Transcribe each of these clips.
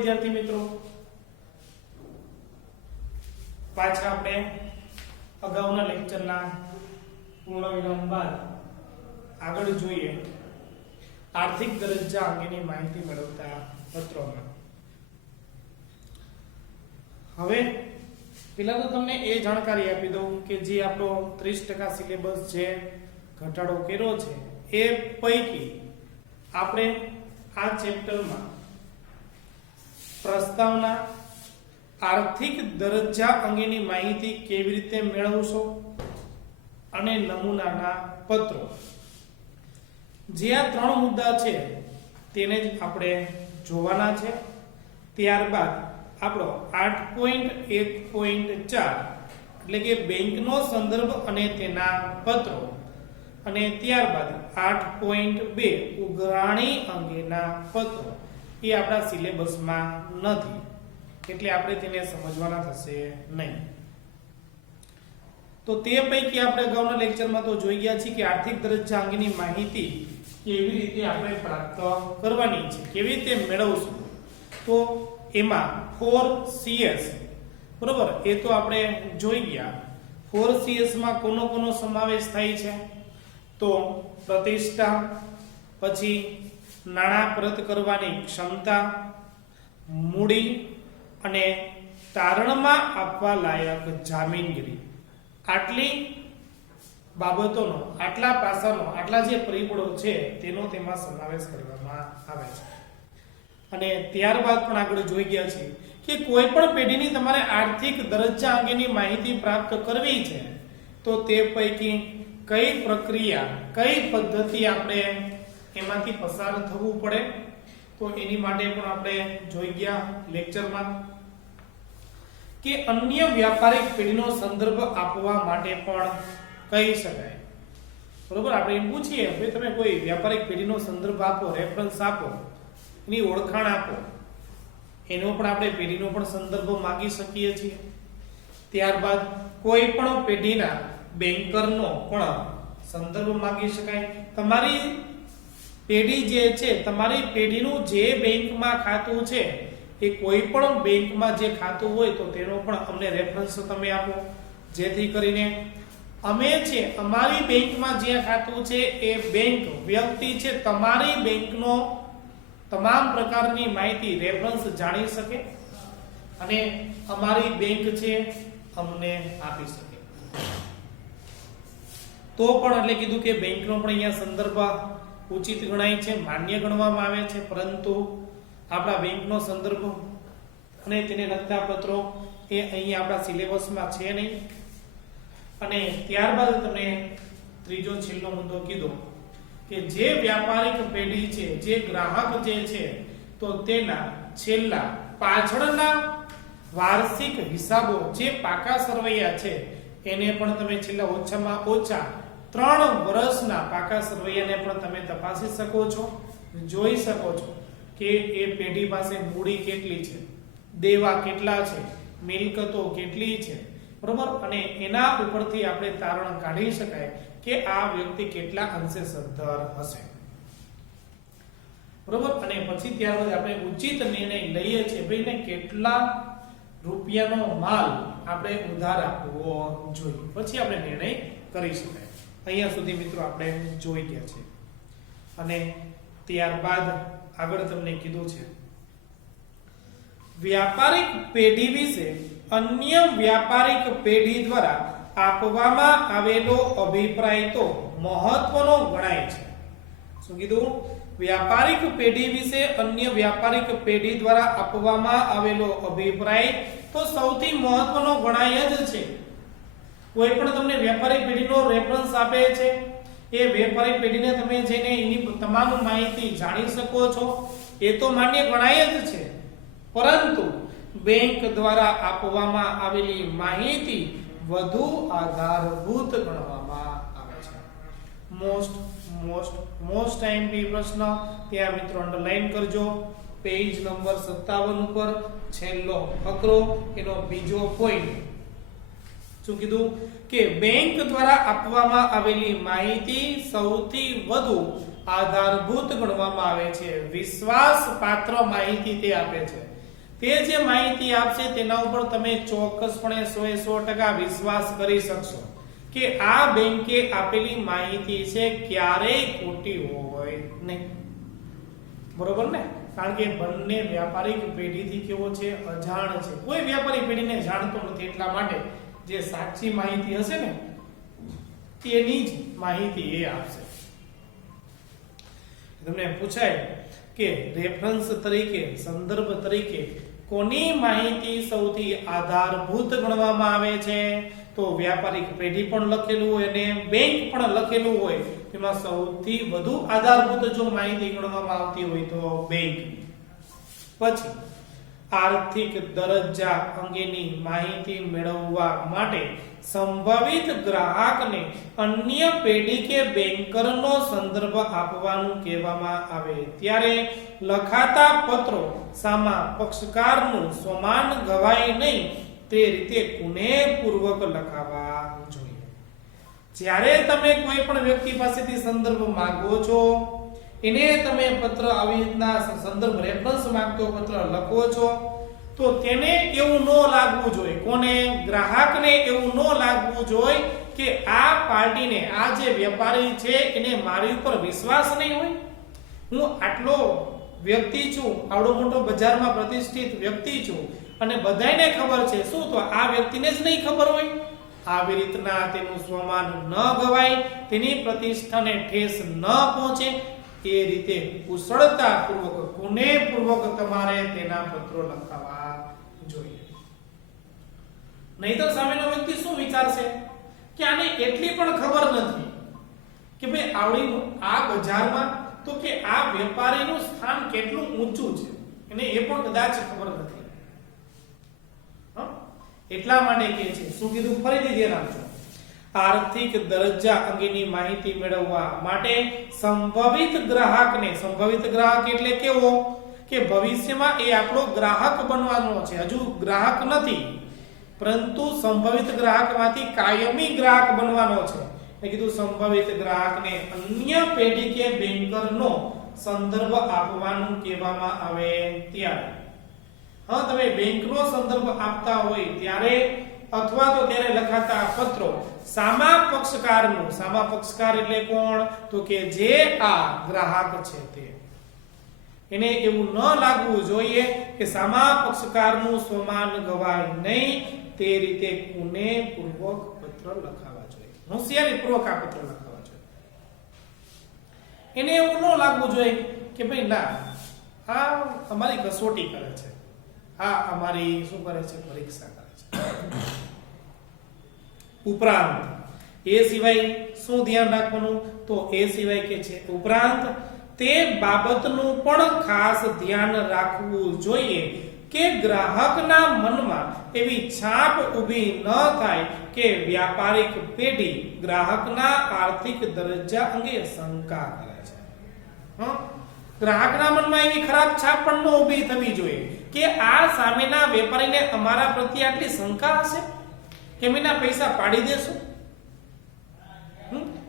વિદ્યાર્થી મિત્રો, પાછા આપણે અગાઉના લેક્ચરના પૂર્ણ વિરામ બાદ આગળ જોઈએ આર્થિક દરજ્જા અંગેની માહિતી મેળવતા પત્રોમાં. હવે પેલા તો તમને એ જાણકારી આપી દઉં કે જે આપણો 30% સિલેબસ જે ઘટાડો કર્યો છે એ પૈકી આપણે આ ચેપ્ટરમાં પ્રસ્તાવના, આર્થિક દરજ્જા અંગેની માહિતી કેવી રીતે મેળવશો અને નમૂનાના પત્રો, જે આ ત્રણ મુદ્દા છે તેને જ આપણે જોવાના છે. ત્યારબાદ આપણો 8.1.4 એટલે કે બેંકનો સંદર્ભ અને તેના પત્રો, અને ત્યારબાદ 8.2 ઉઘરાણી અંગેના પત્રો એ આપણા સિલેબસમાં નથી, એટલે આપણે તેને સમજવાના થશે નહીં. તો તે પૈકી આપણે અગાઉના લેક્ચરમાં તો જોઈ ગયા છીએ કે આર્થિક દરજ્જા અંગેની માહિતી કેવી રીતે આપણે પ્રાપ્ત કરવાની છે, કેવી રીતે મેળવશું. તો એમાં 4CS બરોબર, એ તો આપણે જોઈ ગયા. 4CS માં કોનો કોનો સમાવેશ થાય છે? તો પ્રતિષ્ઠા, પછી નાણાં પરત કરવાની ક્ષમતા, મૂડી અને તારણમાં આપવા લાયક જામીનગીરી. આટલી બાબતોનો, આટલા પાસાનો, આટલા જે પરિબળો છે તેનો તેમાં સમાવેશ કરવામાં આવે છે. અને ત્યારબાદ પણ આગળ જોઈ ગયા છે કે કોઈ પણ પેઢીની તમારે આર્થિક દરજ્જા અંગેની માહિતી પ્રાપ્ત કરવી છે તો તે પૈકી કઈ પ્રક્રિયા, કઈ પદ્ધતિ આપણે એમાંથી પસાર થવું પડે, તો એની માટે પણ આપણે જોઈ ગયા લેક્ચરમાં કે અન્ય વ્યાપારિક પેઢીનો સંદર્ભ આપવા માટે પણ કહી શકાય. બરોબર, આપણે એમ પૂછીએ કે તમે કોઈ વ્યાપારિક પેઢીનો સંદર્ભ આપો, રેફરન્સ આપો, એની ઓળખાણ આપો, એનો પણ આપણે પેઢીનો પણ સંદર્ભ માંગી શકીએ છીએ. ત્યારબાદ કોઈ પણ પેઢીના બેન્કરનો પણ સંદર્ભ માંગી શકાય. તમારી પેઢી જે છે, તમારી પેઢીનું જે બેંકમાં ખાતું છે એ કોઈ પણ બેંકમાં જે ખાતું હોય તો તેનો પણ અમને રેફરન્સ તમે આપો, જેથી કરીને અમે છે અમારી બેંકમાં જે ખાતું છે એ બેંક વ્યક્તિ છે તમારી બેંકનો તમામ પ્રકારની માહિતી, રેફરન્સ જાણી શકે અને અમારી બેંક છે અમને આપી શકે. તો પણ એટલે કીધું કે બેંકનો પણ અહીંયા સંદર્ભ ઉચિત ગણાય છે, માન્ય ગણવામાં આવે છે, પરંતુ આપણા બેંકનો સંદર્ભ અને તેને લગતા પત્રો એ અહીંયા આપણા સિલેબસમાં છે નહીં. અને ત્યારબાદ તમને ત્રીજો છેલ્લો મુદ્દો કીધો કે જે વ્યાપારિક પેઢી છે, જે ગ્રાહક જે છે, તો તેના છેલ્લા પાછળના વાર્ષિક હિસાબો જે પાકા સરવૈયા છે એને પણ તમે છેલ્લા ઓછામાં ઓછા 3 વર્ષના પાકા સરવૈયાને પણ તમે તપાસી શકો છો, જોઈ શકો છો કે એ પેઢી પાસે મૂડી કેટલી છે, દેવા કેટલા છે, મિલકતો કેટલી છે, બરોબર. અને એના ઉપરથી આપણે તારણ કાઢી શકાય કે આ વ્યક્તિ કેટલા અંશે સદ્ધર હશે, બરોબર. અને પછી ત્યારબાદ આપણે ઉચિત નિર્ણય લઈએ છીએ ભાઈ ને કેટલા રૂપિયાનો માલ આપણે ઉધાર આપવો જોઈએ, પછી આપણે નિર્ણય કરી શકાય. અહીંયા સુધી મિત્રો આપણે જોઈ ગયા છે. અને ત્યારબાદ આગળ તમને કીધું છે વ્યાપારિક પેઢી વિશે અન્ય વ્યાપારિક પેઢી દ્વારા આપવામાં આવેલો અભિપ્રાય તો મહત્વનો ગણાય છે. શું કીધું? વ્યાપારિક પેઢી વિશે અન્ય વ્યાપારિક પેઢી દ્વારા આપવામાં આવેલો અભિપ્રાય તો સૌથી મહત્વનો ગણાય જ છે. કોઈ પણ તમને વ્યાપારિક પેઢીનો રેફરન્સ આપે છે, એ વ્યાપારિક પેઢીને તમે જઈને એની તમામ માહિતી જાણી શકો છો, એ તો માન્ય ગણાય જ છે. પરંતુ બેંક દ્વારા આપવામાં આવેલી માહિતી વધુ આધારભૂત ગણવામાં આવે છે. મોસ્ટ ટાઈમથી પ્રશ્ન ત્યાં મિત્રો અંડરલાઈન કરજો. પેજ નંબર 57 ઉપર છેલ્લો ફકરો, એનો બીજો પોઈન્ટ. શું કીધું? કે બેંક દ્વારા આપવામાં આવેલી માહિતી સૌથી વધુ આધારભૂત ગણવામાં આવે છે, વિશ્વાસપાત્ર માહિતી તે આપે છે. તે જે માહિતી આપશે તેના ઉપર તમે ચોક્કસપણે 100% વિશ્વાસ કરી શકશો કે આ બેંકે આપેલી માહિતી છે ક્યારેય ખોટી હોય નહીં, બરોબર ને? કારણ કે બંને વ્યાપારિક પેઢીથી કેવો છે, અજાણ છે. કોઈ વ્યાપારી પેઢીને જાણતો નથી, એટલા માટે જે સાચી માહિતી હશે ને તેની જ માહિતી એ આપશે. તમને પૂછાય કે રેફરન્સ તરીકે, સંદર્ભ તરીકે કોની માહિતી સૌથી આધારભૂત ગણવામાં આવે છે? તો વ્યાપારિક પેઢી પણ લખેલું હોય અને બેંક પણ લખેલું હોય, એમાં સૌથી વધુ આધારભૂત જો માહિતી ગણવામાં આવતી હોય તો બેંક. પછી આર્થિક દરજ્જા અંગેની માહિતી મેળવવા માટે સંભવિત ગ્રાહકને અન્ય પેઢી કે બેંકરનો સંદર્ભ આપવાનું કહેવામાં આવે ત્યારે લખાતા પત્રો સામા પક્ષકારનું સ્વમાન ગવાય નહીં તે રીતે કુનેહપૂર્વક લખાવા જોઈએ. જ્યારે તમે કોઈ પણ વ્યક્તિ પાસેથી સંદર્ભ માંગો છો, એને તમે પત્ર આવી રીતના સંદર્ભ રેફરન્સ માંગતો પત્ર લખો છો, તો તેને એવું ન લાગવું જોઈએ, કોને? ગ્રાહકને એવું ન લાગવું જોઈએ કે આ પાર્ટીને, આ જે વેપારી છે એને મારી ઉપર વિશ્વાસ નહીં હોય. હું આટલો વ્યક્તિ છું, આવડો મોટો બજારમાં પ્રતિષ્ઠિત વ્યક્તિ છું અને બધાને ખબર છે, શું તો આ વ્યક્તિને જ નહીં ખબર હોય? આવી રીતના તેનું સ્વમાન ન ગવાય, તેની પ્રતિષ્ઠાને ઠેસ ન પહોંચે, એ રીતે કુશળતાપૂર્વક, કુનેહપૂર્વક તમારે તેના પત્રો લખાવા જોઈએ. નહીંતર સામેનો વ્યક્તિ શું વિચારશે કે આને એટલી પણ ખબર નથી કે ભાઈ આવડી આ બજારમાં તો કે આ વેપારીનું સ્થાન કેટલું ઊંચું છે, એને એ પણ કદાચ ખબર નથી. એટલા માટે કે છે, શું કીધું? ફરીથી ધ્યાન આપજો. આર્થિક દરજ્જા અંગેની માહિતી મેળવવા માટે સંભવિત ગ્રાહકને, સંભવિત ગ્રાહક એટલે કેવો કે ભવિષ્યમાં એ આપણો ગ્રાહક બનવાનો છે, હજુ ગ્રાહક નથી, પરંતુ સંભવિત ગ્રાહકમાંથી કાયમી ગ્રાહક બનવાનો છે. મેં કીધું સંભવિત ગ્રાહકને અન્ય પેઢી કે બેંકરનો સંદર્ભ આપવાનું કહેવામાં આવે ત્યારે. હા, તમે બેંકનો સંદર્ભ આપતા હોય ત્યારે અથવા તો ત્યારે લખાતા પત્રો સામા પક્ષકારનું, સામા પક્ષકાર એટલે કોણ? તો કે જે આ ગ્રાહક છે તે, એને એવું ન લાગવું જોઈએ કે સામા પક્ષકારનું સ્વમાન ગવાય નહીં, તે રીતે કુનેહપૂર્વક પત્ર લખાવા જોઈએ, હોશિયારીપૂર્વક આ પત્ર લખાવા જોઈએ. એને એવું ન લાગવું જોઈએ કે ભાઈ ના, આ અમારી કસોટી કરે છે, આ અમારી શું કરે છે? પરીક્ષા કરે છે. ઉપરાંત એ સિવાય શું ધ્યાન રાખવાનું? તો એ સિવાય કે છે ઉપરાંત તે બાબતનું પણ ખાસ ધ્યાન રાખવું જોઈએ કે ગ્રાહકના મનમાં એવી છાપ ઊભી ન થાય કે વ્યાપારિક પેઢી ગ્રાહકના આર્થિક દરજ્જા અંગે શંકા કરે છે. ગ્રાહકના મનમાં એવી ખરાબ છાપ પણ ન ઊભી થવી જોઈએ કે આ સામેના વેપારીને અમારા પ્રત્યે આટલી શંકા હશે કે એના પૈસા પાડી દેશું.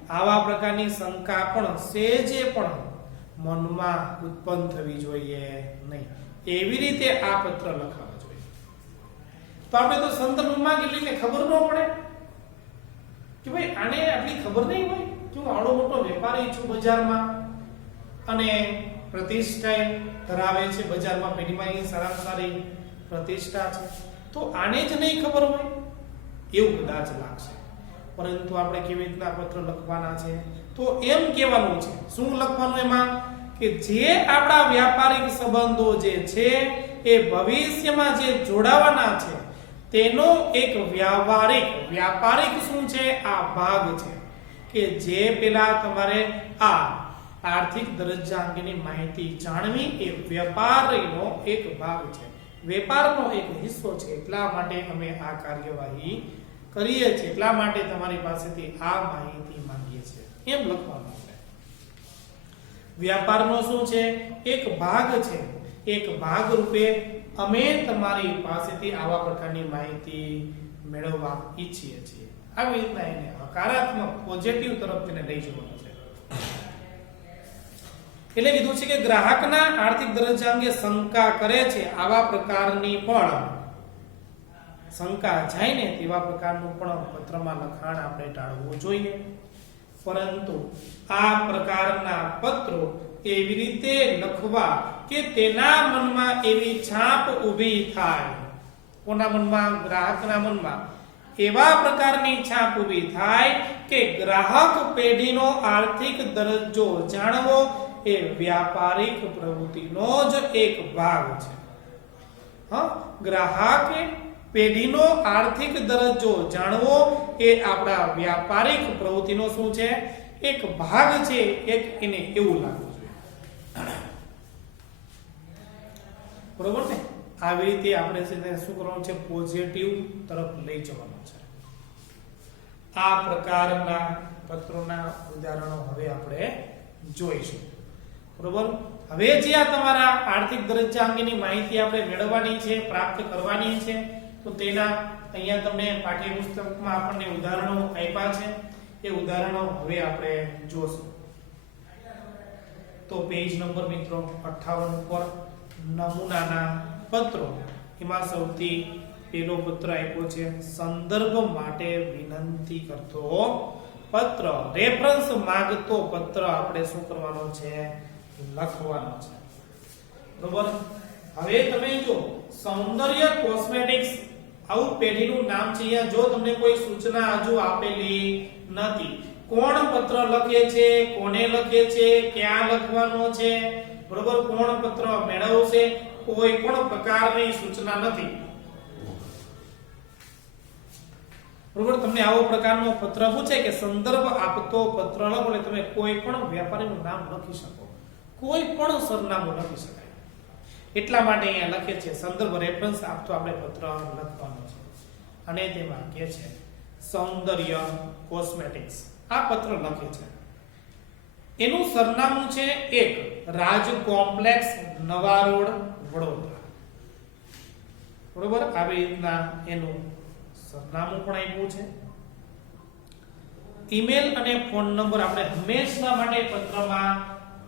આવા પ્રકારની શંકા પણ સહેજે પણ મનમાં ઉત્પન્ન થવી જોઈએ નહીં. એવી રીતે આ પત્ર લખાવા જોઈએ. તો આપણે તો સંદર્ભ માંગી લઈને ખબર ન પડે કે ભાઈ આને આટલી ખબર નહીં હોય કે હું આવડો મોટો વેપારી છું બજારમાં અને પ્રતિષ્ઠા ધરાવે છે બજારમાં, પેઢીમાં એની સારામાં સારી પ્રતિષ્ઠા છે, તો આને જ નહીં ખબર હોય એવું કદાચ લાગશે. પરંતુ આપણે કેવી રીતના પત્ર લખવાના છે? તો એમ કહેવાનું છે, શું લખવાનું એમાં? કે જે આપણા વ્યાપારિક સંબંધો જે છે એ ભવિષ્યમાં જે જોડાવાના છે તેનો એક વ્યાપારિક શું છે? આ ભાગ છે કે જે પેલા તમારે આ આર્થિક દરજ્જા અંગેની માહિતી જાણવી એ વેપારીનો એક ભાગ છે, વેપારનો એક હિસ્સો છે. એટલા માટે અમે આ કાર્યવાહી કરીએ છીએ, એટલા માટે તમારી પાસેથી આ માહિતી માંગીએ છીએ, એમ લખવાનું છે. વ્યાપારનો શું છે? એક ભાગ છે. એક ભાગ રૂપે અમે તમારી પાસેથી આવા પ્રકારની માહિતી મેળવવા ઈચ્છીએ છીએ. આવી રીતના એને હકારાત્મક, પોઝિટિવ તરફ તેને લઈ જવાનું છે. એટલે કીધું છે કે ગ્રાહકના આર્થિક દરજ્જા અંગે શંકા કરે છે આવા પ્રકારની પણ શંકા જાય ને તેવા પ્રકારનું પણ પત્રમાં લખાણ આપણે ટાળવું જોઈએ. પરંતુ આ પ્રકારના પત્રો એવી રીતે લખવા કે તેના મનમાં એવી છાપ ઊભી થાય. કોના મનમાં? ગ્રાહકના મનમાં એવા પ્રકારની છાપ ઊભી થાય કે ગ્રાહક પેઢીનો આર્થિક દરજ્જો જાણવો એ વ્યાપારિક પ્રવૃત્તિનો જ એક ભાગ છે. ગ્રાહક પેઢીનો આર્થિક દરજ્જો જાણવો એ આપણા વ્યાપારિક પ્રવૃત્તિનો શું છે? એક ભાગ છે. એક એને એવું લાગવું જોઈએ. બરોબર ને? આવી રીતે આપણે શું કરવાનું છે? પોઝિટિવ તરફ લઈ જવાનું છે. આ પ્રકારના પત્રોના ઉદાહરણો હવે આપણે જોઈશું. બરોબર? હવે જે આ તમારા આર્થિક દરજ્જા અંગેની માહિતી આપણે મેળવવાની છે, પ્રાપ્ત કરવાની છે, તો તેના અહીંયા તમને પાઠ્યપુસ્તકમાં આપણને ઉદાહરણો આપ્યા છે. એ ઉદાહરણો હવે આપણે જોશું. તો પેજ નંબર મિત્રો 58 ઉપર નમૂનાના પત્રો, એમાં સૌથી પહેલો પત્ર આપ્યો છે સંદર્ભ માટે વિનંતી કરતો પત્ર. રેફરન્સ માંગતો પત્ર આપણે શું કરવાનો છે? લખવાનો છે. બરોબર? હવે તમે જો સૌંદર્ય કોસ્મેટિક્સ આવું પેઢીનું નામ છે. અહીંયા જો તમને કોઈ સૂચના હજુ આપેલી નથી, કોણ પત્ર લખે છે, કોને લખે છે, ક્યાં લખવાનો છે, બરોબર, કોણ પત્ર મેળવશે, કોઈ પણ પ્રકારની સૂચના નથી. બરોબર? તમને આવો પ્રકારનો પત્ર પૂછે કે સંદર્ભ આપતો પત્ર લખો, એટલે તમે કોઈ પણ વેપારીનું નામ લખી શકો, કોઈ પણ સરનામું લખી શકાય. એટલા માટે અહીંયા લખે છે સંદર્ભ રેફરન્સ આપતો આપણે પત્ર લખવાનો છે. અને તેમાં કહે છે સૌંદર્ય કોસ્મેટિક્સ આ પત્ર લખે છે. એનું સરનામું છે 1 રાજ કોમ્પ્લેક્સ, નવા રોડ, વડોદરા. બરોબર? આવી રીતના એનું સરનામું પણ આપ્યું છે. ઈમેલ અને ફોન નંબર આપણે હંમેશા માટે પત્રમાં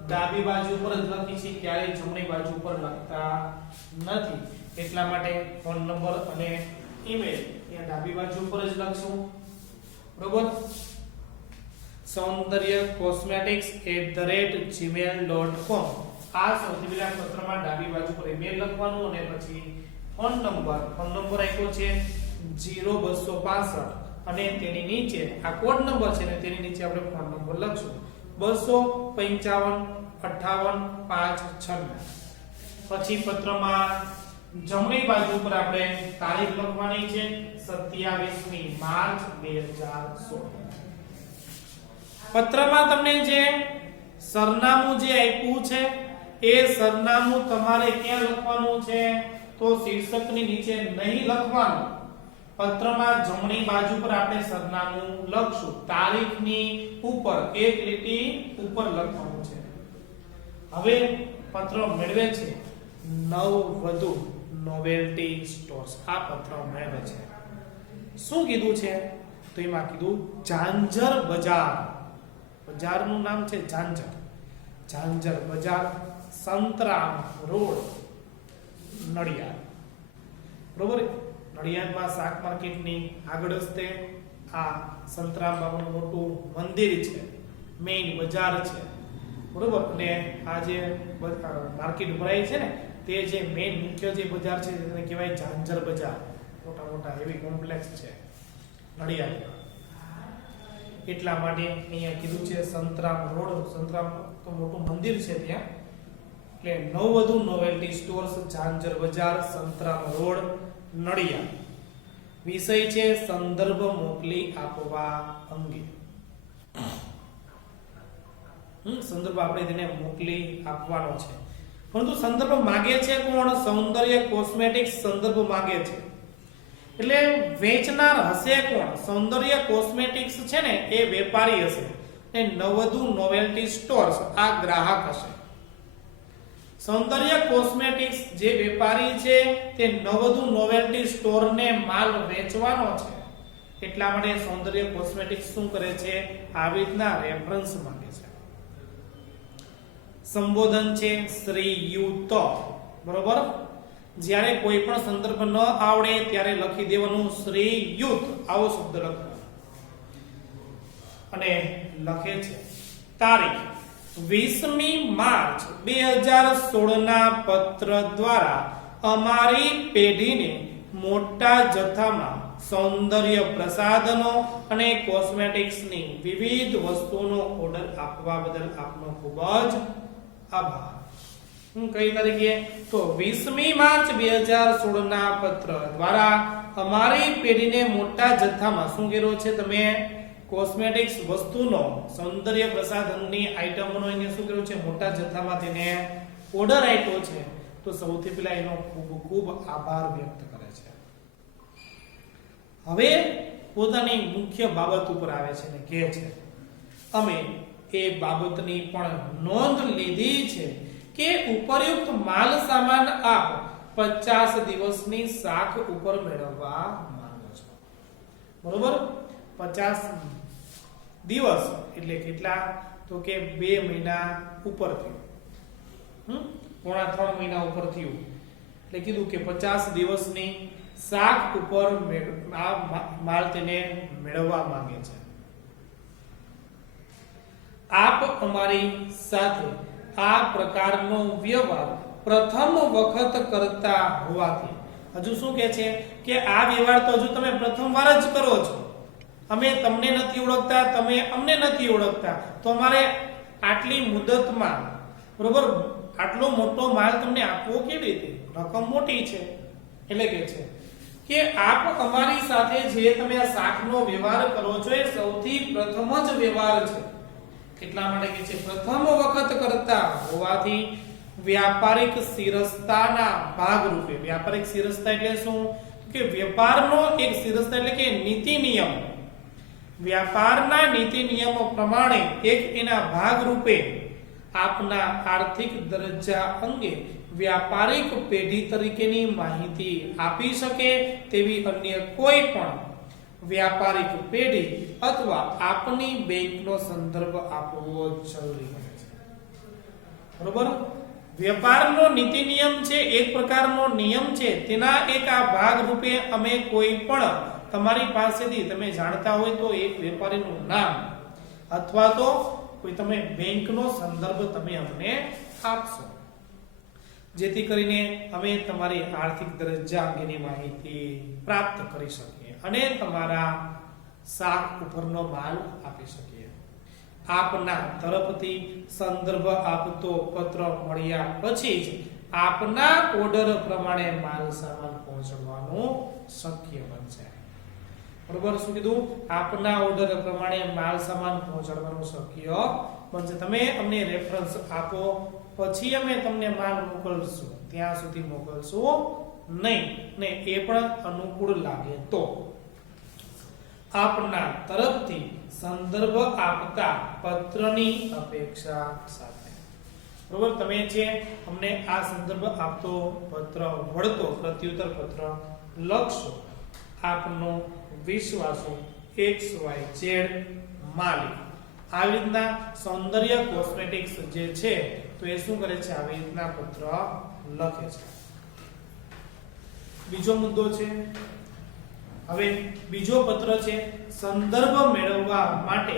ડાબી બાજુ પર જ લખી છે, ક્યારેય જમણી બાજુ પર લખતા નથી. એટલા માટે ફોન નંબર અને ઈમેલ અહીંયા ડાબી બાજુ પર જ લખશું. બરોબર? સૌંદર્ય cosmetics@gmail.com આ સૌથી પહેલા પત્રમાં ડાબી બાજુ પર ઈમેલ લખવાનું અને પછી ફોન નંબર આપ્યો છે 0265 અને તેની નીચે આ કોડ નંબર છે ને તેની નીચે આપણે ફોન નંબર લખશું 255 58 596. પછી પત્રમાં જમણી બાજુ પર આપણે તારીખ લખવાની છે 27મી માર્ચ 2016. પત્રમાં તમને જે સરનામું જે આપ્યું છે એ સરનામું તમારે ક્યાં લખવાનું છે? તો શીર્ષકની નીચે નહીં લખવાનું. પત્રમાં જમણી બાજુ પર આપણે સરનામું લખશું, તારીખની ઉપર એક લીટી ઉપર લખવાનું છે. હવે પત્ર મેળવે છે નવવધુ નોવેલ્ટી સ્ટોર્સ. આ પત્ર મેળવે છે. શું કીધું છે? તો એમાં કીધું ઝાંઝર બજાર, બજારનું નામ છે ઝાંઝર બજાર, સંતરામ રોડ, નડિયાદ. બરોબર? નડિયાદમાં શાક માર્કેટની આગળ રસ્તે આ સંતરામ બાબાનું મોટું મંદિર છે, મેઇન બજાર છે. બરોબર? અને આ જે માર્કેટ ભરાય છે ને તે જે મેઇન મુખ્ય જે બજાર છે તેને કહેવાય ઝાંઝર બજાર. મોટા મોટા હેવી કોમ્પ્લેક્સ છે નડિયાદમાં. એટલા માટે અહીંયા કીધું છે સંતરામ રોડ, સંતરામ તો મોટું મંદિર છે ત્યાં. એટલે નવવધુ નોવેલ્ટી સ્ટોર્સ, ઝાંઝર બજાર, સંતરામ રોડ, નડિયાદ. વિષય છે સંદર્ભ મોકલી આપવા અંગે. સંદર્ભ આપણે તેને મોકલી આપવાનો છે. પરંતુ સંદર્ભ માંગે છે કોણ? સૌંદર્ય કોસ્મેટિક્સ સંદર્ભ માંગે છે. એટલે વેચનાર હશે કોણ? સૌંદર્ય કોસ્મેટિક્સ છે ને એ વેપારી હશે ને નવવધુ નોવેલ્ટી સ્ટોર્સ આ ગ્રાહક હશે. સૌંદર્ય કોસ્મેટિક્સ જે વેપારી છે તે નવવધુ નોવેલ્ટી સ્ટોરને માલ વેચવાનો છે. એટલા માટે સૌંદર્ય કોસ્મેટિક્સ શું કરે છે? આવી રીતના રેફરન્સ માંગે છે. સંબોધન છે શ્રીયુત, બરોબર. જ્યારે કોઈ પણ સંદર્ભ ન આવડે ત્યારે લખી દેવાનું શ્રીયુત, આવો શબ્દ લખવાનો. અને લખે છે તારીખ 20મી માર્ચ 2016 ના પત્ર દ્વારા અમારી પેઢીને મોટા જથ્થામાં સૌંદર્ય પ્રસાધનો અને કોસ્મેટિક્સની વિવિધ વસ્તુઓનો ઓર્ડર આપવા બદલ આપનો ખૂબ જ આભાર. કઈ તારીખે? તો 20મી માર્ચ 2016 ના પત્ર દ્વારા અમારી પેઢીને મોટા જથ્થામાં શું કર્યો છે તમે? કોસ્મેટિક્સ વસ્તુનો, સૌંદર્ય પ્રસાધનની આઇટમોનો એને શું કર્યું છે? મોટા જથ્થામાં તેને ઓર્ડર આપ્યો છે. તો સૌથી પહેલા એનો ખૂબ ખૂબ આભાર વ્યક્ત કરે છે. હવે પોતાની મુખ્ય બાબત ઉપર આવે છે અને કહે છે અમે એ બાબતની પણ નોંધ લીધી છે કે ઉપરયુક્ત માલ સામાન આપ 50 દિવસની શાખ ઉપર મેળવવા માંગો છો, બરોબર. 50 દિવસ એટલે કેટલા? તો કે 2 મહિના ઉપર થયું, પોણા 3 મહિના ઉપર થયું. એટલે કીધું કે 50 દિવસની શાખ ઉપર આ માલ તેને મેળવવા માંગે છે. આપ અમારી સાથે આ પ્રકારનો વ્યવહાર પ્રથમ વખત કરતા હોવાથી, હજુ શું કહે છે કે આ વ્યવહાર તો હજુ તમે પ્રથમવાર જ કરો છો. અમે તમને નથી ઓળખતા, તમે અમને નથી ઓળખતા, તો અમારે આટલી મુદતમાં, બરોબર, આટલો મોટો માલ તમને આપવો કેવી રીતે? રકમ મોટી છે. એટલે કે છે કે આપ અમારી સાથે જે તમે આ શાખનો વ્યવહાર કરો છો એ સૌથી પ્રથમ જ વ્યવહાર છે. એટલા માટે કે છે પ્રથમ વખત કરતા હોવાથી વ્યાપારિક શિરસ્તાના ભાગરૂપે. વ્યાપારિક શિરસ્તા એટલે શું? કે વેપારનો એક શિરસ્તા એટલે કે નીતિ નિયમ, વ્યાપારના નીતિ નિયમો પ્રમાણે એક એના ભાગરૂપે આપના આર્થિક દરજ્જા અંગે વ્યાપારિક પેઢી તરીકેની માહિતી આપી શકે તેવી અન્ય કોઈ પણ વ્યાપારિક પેઢી અથવા આપની બેંકનો સંદર્ભ આપવો જરૂરી બને છે, બરોબર. વેપારનો નીતિ નિયમ છે, એક પ્રકારનો નિયમ છે, તેના એક આ ભાગ રૂપે અમે કોઈ પણ તમારી પાસેથી તમે જાણતા હોય તો એક વેપારીનું નામ અથવા તો કોઈ તમે બેંકનો સંદર્ભ તમે અમને આપશો, જેથી કરીને અમે તમારી આર્થિક દરજ્જા અંગેની માહિતી પ્રાપ્ત કરી શકીએ અને તમારા શાખ ઉપરનો માલ આપી શકીએ. આપના તરફથી સંદર્ભ આપતો પત્ર મળ્યા પછી જ આપના ઓર્ડર પ્રમાણે માલ સામાન પહોંચાડવાનું શક્ય બનશે, બરોબર. શું કીધું? આપના ઓર્ડર પ્રમાણે માલ સામાન પહોંચાડવાનું શક્ય બનશે. તમે અમને રેફરન્સ આપો પછી અમે તમને માલ મોકલશું, ત્યાં સુધી મોકલશું નહીં, ને એ પણ અનુકૂળ લાગે તો. આપના તરફથી સંદર્ભ આપતા પત્રની અપેક્ષા સાથે, બરોબર. તમે જે અમને આ સંદર્ભ આપતો પત્ર વળતો પ્રત્યુત્તર પત્ર લખશો, આપનો વિશ્વાસુ XYZ માલિક આવી રીતના સૌંદર્ય કોસ્મેટિક્સ જે છે તો એ શું કરે છે? આવી રીતના પત્ર લખે છે. બીજો મુદ્દો છે, હવે બીજો પત્ર છે સંદર્ભ મેળવવા માટે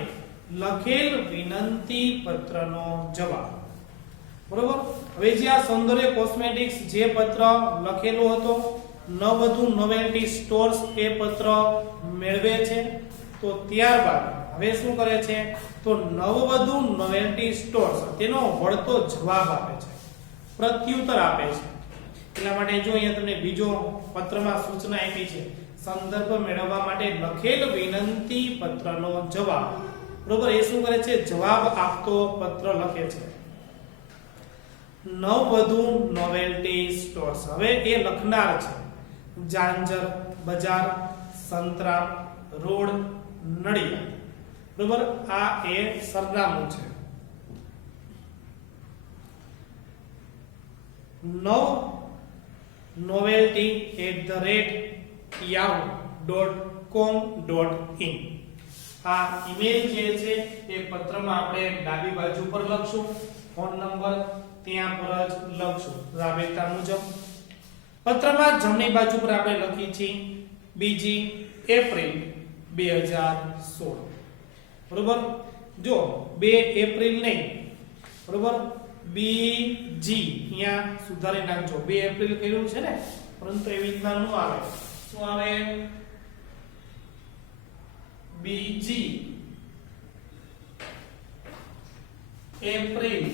લખેલ વિનંતી પત્રનો જવાબ, બરોબર. હવે જે આ સૌંદર્ય કોસ્મેટિક્સ જે પત્ર લખેલો હતો, નવવધુ નોવેલ્ટી સ્ટોર્સ એ પત્ર મેળવે છે. તો ત્યારબાદ હવે શું કરે છે? તો નવવધુ નોવેલ્ટી સ્ટોર્સ તેનો વળતો જવાબ આપે છે, પ્રત્યુત્તર આપે છે. એટલા માટે જો અહીંયા તમને બીજો પત્રમાં સૂચના આપી છે સંદર્ભ મેળવવા માટે લખેલ વિનંતી પત્રનો જવાબ, બરોબર. એ શું કરે છે? જવાબ આપતો પત્ર લખે છે. નવવધુ નોવેલ્ટી સ્ટોર્સ, હવે એ લખનાર છે જાંજર બજાર, સંતરામ રોડ, નડિયાદ, બરોબર. આ એ સરનામું છે. novelty@yahoo.com.in આ ઈમેલ જે છે એ પત્રમાં આપણે ડાબી બાજુ પર લખશું ફોન નંબર ત્યાં પર જ લખશું રાબેતા મુજબ. પત્રમાં જમણી બાજુ પર આપણે લખીએ છીએ 2 એપ્રિલ 2016. બરોબર, જો 2 એપ્રિલ નહીં, બરોબર, બીજી અહીંયા સુધારી નાખજો. 2 એપ્રિલ કર્યું છે ને, પરંતુ એવી રીતના ન આવે. શું આવે? બીજી એપ્રિલ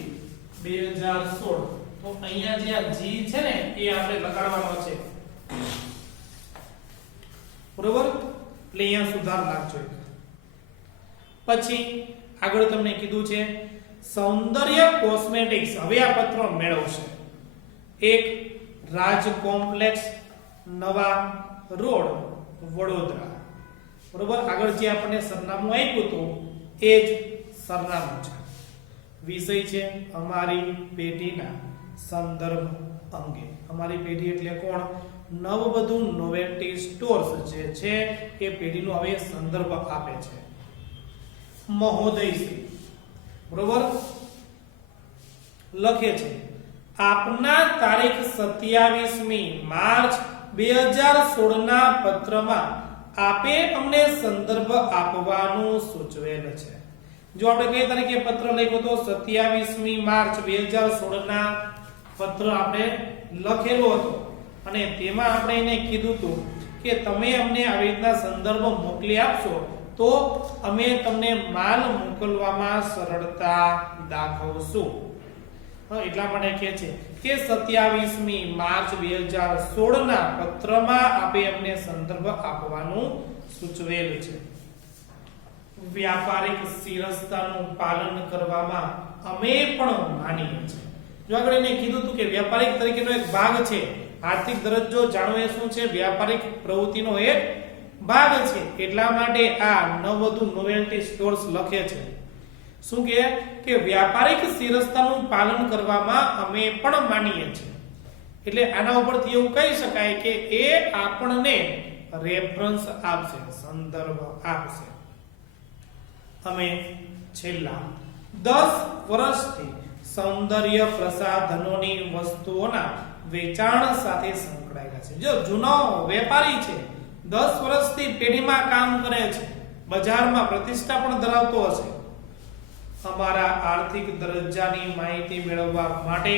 2016. તો અહીંયા જે આ જી છે ને એ આપણે લગાડવાનો છે. બરોબર, એટલે અહીંયા સુધાર નાખજો. પછી આગળ તમને કીધું છે સૌંદર્ય કોસ્મેટિક્સ. હવે આ પત્ર મેળવશે. 1 રાજ કોમ્પ્લેક્સ, નવા રોડ, વડોદરા. બરોબર, આગળ જે આપણને સરનામું આપ્યું હતું એ જ સરનામું છે. વિષય છે અમારી પેઢીના સંદર્ભ અંગે. અમારી પેઢી એટલે કોણ? નવવધુ નોવેલ્ટી સ્ટોર્સ જે છે એ પેઢીનો હવે સંદર્ભ આપે છે. મહોદયશ્રી, બરોબર, લખે છે આપના તારીખ 27મી માર્ચ 2016 ના પત્રમાં આપે અમને સંદર્ભ આપવાનું સૂચવેલ છે. જો આપણે કઈ તારીખે પત્ર લખ્યો તો 27મી માર્ચ 2016 ના પત્ર આપણે લખેલો હતો અને તેમાં આપણે એને કીધું હતું કે તમે અમને આવી રીતના સંદર્ભ મોકલી આપશો તો અમે તમને માલ મોકલવામાં સરળતા દાખવશું. એટલા માટે કહે છે કે 27મી માર્ચ 2016 ના પત્રમાં આપે અમને સંદર્ભ આપવાનું સૂચવેલ છે. વ્યાપારિક શિરસ્તાનું પાલન કરવામાં અમે પણ માનીએ છીએ. જો આગળ એને કીધું હતું કે વ્યાપારિક તરીકેનો એક ભાગ છે. આર્થિક દરજ્જો જાણવો એ શું છે? વ્યાપારિક પ્રવૃત્તિનો એક ભાગ છે. એટલા માટે આ નવવધુ નોવેલ્ટી સ્ટોર્સ લખે છે. શું કે વ્યાપારિક શિરસ્તાનું પાલન કરવામાં અમે પણ માનીએ છીએ. એટલે આના ઉપરથી એવું કહી શકાય કે એ આપણને રેફરન્સ આપશે, સંદર્ભ આપશે. અમે છેલ્લા 10 વર્ષથી સૌંદર્ય પ્રસાધનોની વસ્તુઓના વેચાણ સાથે સંકળાયેલા છે. જો જૂનો વેપારી છે, 10 વર્ષથી પેઢીમાં કામ કરે છે, બજારમાં પ્રતિષ્ઠા પણ ધરાવતો હશે. અમારા આર્થિક દરજ્જાની માહિતી મેળવવા માટે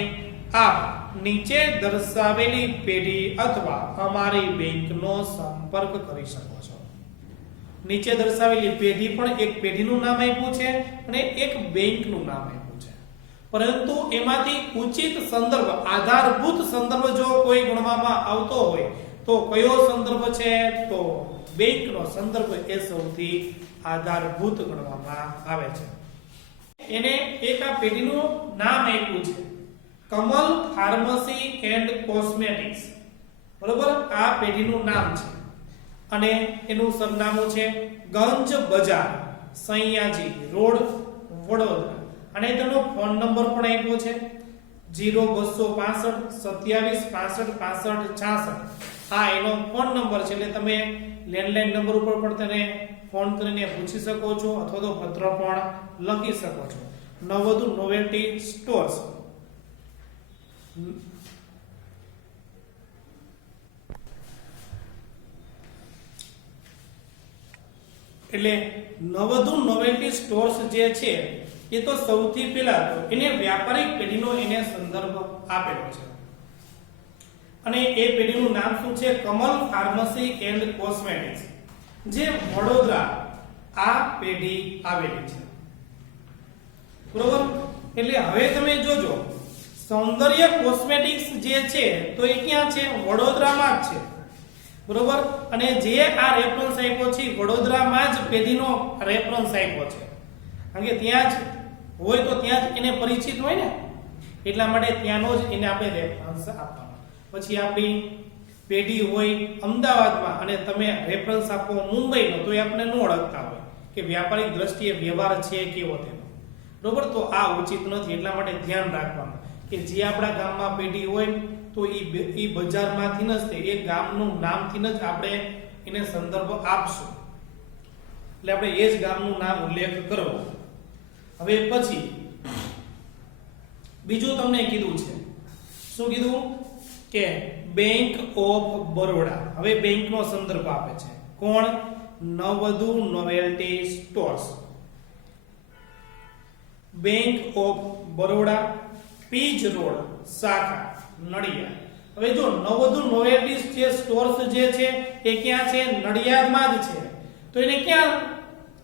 આપ નીચે દર્શાવેલી પેઢી અથવા અમારી બેંકનો સંપર્ક કરી શકો છો. નીચે દર્શાવેલી પેઢી પણ એક પેઢીનું નામ આપ્યું છે અને એક બેંકનું નામ આપ્યું છે. પરંતુ એમાંથી ઉચિત સંદર્ભ, આધારભૂત સંદર્ભ જો કોઈ ગણવામાં આવતો હોય તો કયો સંદર્ભ છે? તો બેંકનો સંદર્ભ એ સૌથી આધારભૂત ગણવામાં આવે છે. એને એક આ પેઢીનું નામ આપ્યું છે કમલ ફાર્મસી એન્ડ કોસ્મેટિક્સ. બરોબર, આ પેઢીનું નામ છે અને એનું સરનામું છે ગંજ બજાર, સૈયાજી રોડ, વડોદરા. અને તેનો ફોન નંબર પણ આપ્યો છે 0265 27 65 65 66. આ એનો ફોન નંબર છે. એટલે તમે લેન્ડલાઇન નંબર ઉપર પણ તેને ફોન કરીને પૂછી શકો છો અથવા તો પત્ર પણ લખી શકો છો. નવવધુ નોવેલ્ટી સ્ટોર્સ. એટલે નવવધુ નોવેલ્ટી સ્ટોર્સ જે છે એ તો સૌથી પહેલા તો એને વ્યાપારિક પેઢીનો એને સંદર્ભ આપેલો છે અને એ પેઢીનું નામ શું છે? કમલ ફાર્મસી એન્ડ કોસ્મેટિક્સ, જે વડોદરા આ પેઢી આવેલી છે. બરોબર, એટલે હવે તમે જોજો સૌંદર્ય કોસ્મેટિક્સ જે છે તો એ ક્યાં છે? વડોદરામાં જ છે. બરોબર, અને જે આ રેફરન્સ આપ્યો છે વડોદરામાં જ પેઢીનો રેફરન્સ આપ્યો છે. કારણ કે ત્યાં જ હોય તો ત્યાં જ એને પરિચિત હોય ને, એટલા માટે ત્યાંનો જ એને આપણે રેફરન્સ આપવાનો. પછી આપણી પેઢી હોય અમદાવાદમાં અને તમે રેફરન્સ આપો મુંબઈનો તો એ આપણે ન ઓળખતા હોય કે વ્યાપારિક દ્રષ્ટિએ વ્યવહાર છે કેવો તેનો. બરોબર, તો આ ઉચિત નથી. એટલા માટે ધ્યાન રાખવાનું કે જે આપણા ગામમાં પેઢી હોય તો એ બજારમાંથી જ તે એ ગામનું નામથી જ આપણે એને સંદર્ભ આપશું. એટલે આપણે એ જ ગામનું નામ ઉલ્લેખ કરવો. હવે પછી બીજું તમને કીધું છે, શું કીધું કે બેંક ઓફ બરોડા. હવે બેંકનો સંદર્ભ આપે છે કોણ? Navvadhu novelty stores. Bank of Baroda, Pij road, શાખા, નડિયાદ. હવે જો નવવધુ નોવેલ્ટી જે સ્ટોર્સ જે છે એ ક્યાં છે? નડિયાદમાં જ છે. તો એને ક્યાં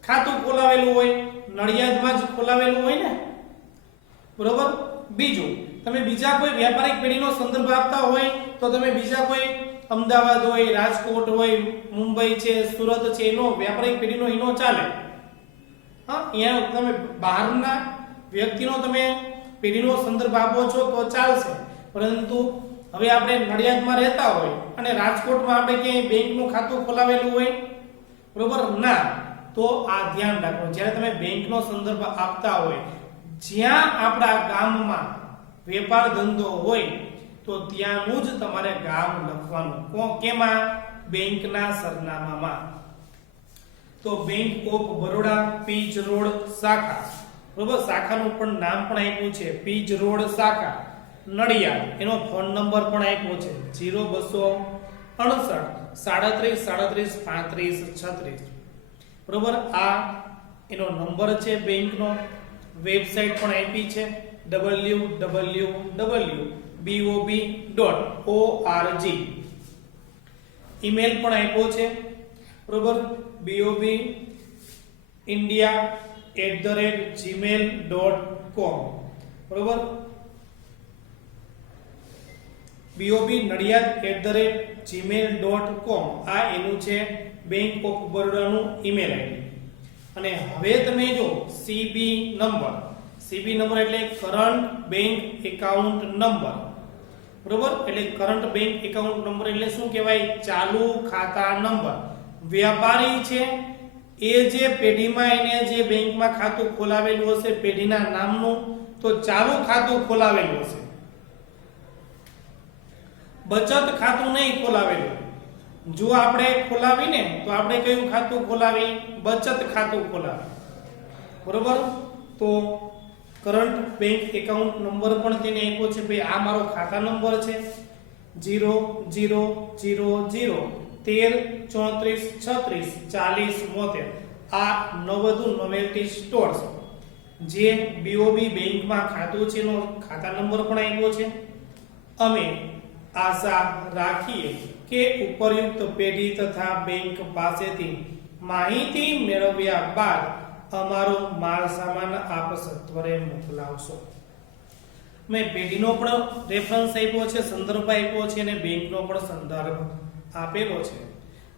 ખાતું ખોલાવેલું હોય? નડિયાદમાં જ ખોલાવેલું હોય ને, બરોબર. બીજું, તમે બીજા કોઈ વ્યાપારિક પેઢીનો સંદર્ભ આપતા હોય તો તમે બીજા કોઈ અમદાવાદ હોય, રાજકોટ હોય, મુંબઈ છે, સુરત છે, એનો વ્યાપારિક પેઢીનો એનો ચાલે. હા, અહીંયા તમે બહારના વ્યક્તિનો તમે પેઢીનો સંદર્ભ આપો છો તો ચાલશે. પરંતુ હવે આપણે નડિયાદમાં રહેતા હોય અને રાજકોટમાં આપણે ક્યાંય બેંકનું ખાતું ખોલાવેલું હોય, બરોબર ના, તો આ ધ્યાન રાખો જ્યારે તમે બેંકનો સંદર્ભ આપતા હોય, જ્યાં આપણા ગામમાં વેપાર ધંધો હોય તો ત્યાંનું જ તમારે ગામ લખવાનું. કેમાં? બેંકના સરનામામાં. તો bank of Baroda, Pij road, શાખા, બરોબર. શાખાનું પણ નામ પણ આપ્યું છે, પીજ રોડ શાખા, નડિયાદ. એનો ફોન નંબર પણ આપ્યો છે 0268 37 37 35 36, બરોબર. આ એનો નંબર છે બેંકનો. વેબસાઇટ પણ આપી છે www.bob.org. ઈમેલ પણ આપ્યો છે, બરોબર. bobindia@gmail.com, બરોબર. bob@gmail.com આ એનું છે બેંક ઓફ બરોડાનું ઈમેલ આઈડી. અને હવે તમે જો સીબી નંબર એટલે કરંટ બેંક એકાઉન્ટ નંબર, બરોબર. એટલે કરંટ બેંક એકાઉન્ટ નંબર એટલે શું કહેવાય? ચાલુ ખાતા નંબર. વ્યાપારી છે એ જે પેઢીમાં એને જે બેંકમાં ખાતું ખોલાવેલું હશે પેઢીના નામનું, તો ચાલુ ખાતું ખોલાવેલું હશે, બચત ખાતું નહીં ખોલાવેલું. જો આપણે ખોલાવીને તો આપણે કયું ખાતું ખોલાવી? બચત ખાતું ખોલાવી, બરોબર. તો કરંટ બેંક એકાઉન્ટ નંબર પણ તેને આપ્યો છે, ભાઈ આ મારો ખાતા નંબર છે 0000 13 34 36 40 72. આ નવવધુ નોવેલ્ટી સ્ટોર્સ જે BOB બેંકમાં ખાતું છે એનો ખાતા નંબર પણ આપ્યો છે. અમે આશા રાખીએ કે ઉપરયુક્ત પેઢી તથા બેંક પાસેથી માહિતી મેળવ્યા બાદ અમારો માલ સામાન આપ સત્વરે મોકલાવશો. મેં પેઢીનો પણ રેફરન્સ આપ્યો છે, સંદર્ભ આપ્યો છે અને બેંકનો પણ સંદર્ભ આપેલો છે.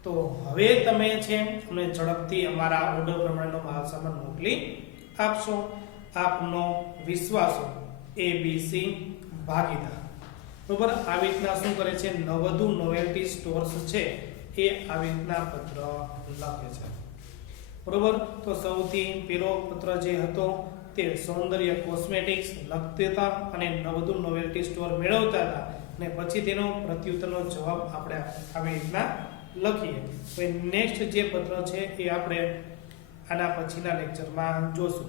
તો હવે તમે છે અમને ઝડપથી અમારા ઓર્ડર પ્રમાણેનો માલ સામાન મોકલી આપશો. આપનો વિશ્વાસો ABC ભાગીદાર, બરોબર. આવી રીતના શું કરે છે? નવવધુ નોવેલ્ટી સ્ટોર્સ છે એ આવી રીતના પત્ર લખે છે, બરોબર. તો સૌથી પેલો પત્ર જે હતો તે સૌંદર્ય કોસ્મેટિક્સ લખતા હતા અને નવવધુ નોવેલ્ટી સ્ટોર મેળવતા હતા, અને પછી તેનો પ્રત્યુત્તરનો જવાબ આપણે આવી રીતના લખીએ. તો નેક્સ્ટ જે પત્ર છે એ આપણે આના પછીના લેક્ચરમાં જોશું.